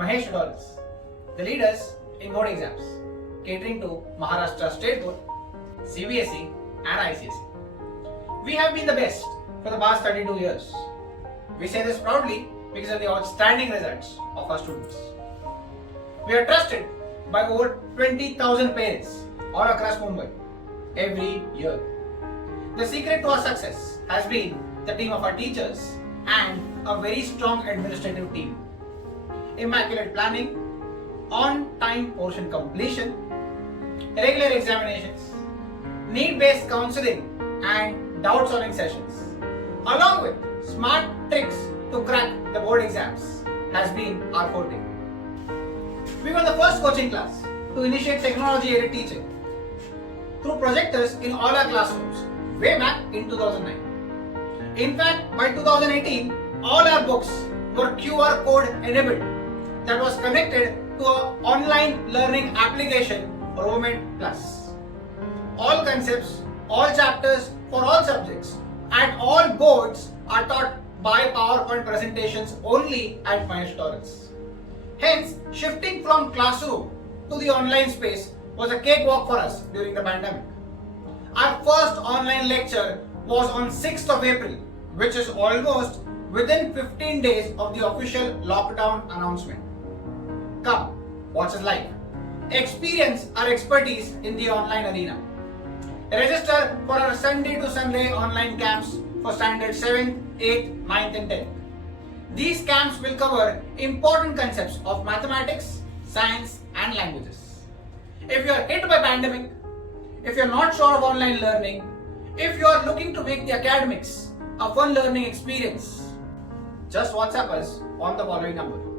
Mahesh tutorials, the leaders in board exams, catering to Maharashtra State Board, CBSE and ICSE. We have been the best for the past 32 years. We say this proudly because of the outstanding results of our students. We are trusted by over 20,000 parents all across Mumbai every year. The secret to our success has been the team of our teachers and a very strong administrative team. Immaculate planning, on-time portion completion, regular examinations, need-based counseling and doubt-solving sessions, along with smart tricks to crack the board exams has been our forte. We were the first coaching class to initiate technology-aided teaching through projectors in all our classrooms way back in 2009. In fact, by 2018, all our books were QR code enabled that was connected to an online learning application, Roman Plus. All concepts, all chapters for all subjects and all boards are taught by PowerPoint presentations only at Mahesh tutorials. Hence, shifting from classroom to the online space was a cakewalk for us during the pandemic. Our first online lecture was on 6th of April, which is almost within 15 days of the official lockdown announcement. Come, watch us live. Experience our expertise in the online arena. Register for our Sunday to Sunday online camps for standard 7th, 8th, 9th and 10th. These camps will cover important concepts of mathematics, science and languages. If you are hit by pandemic, if you are not sure of online learning, if you are looking to make the academics a fun learning experience, just WhatsApp us on the following number.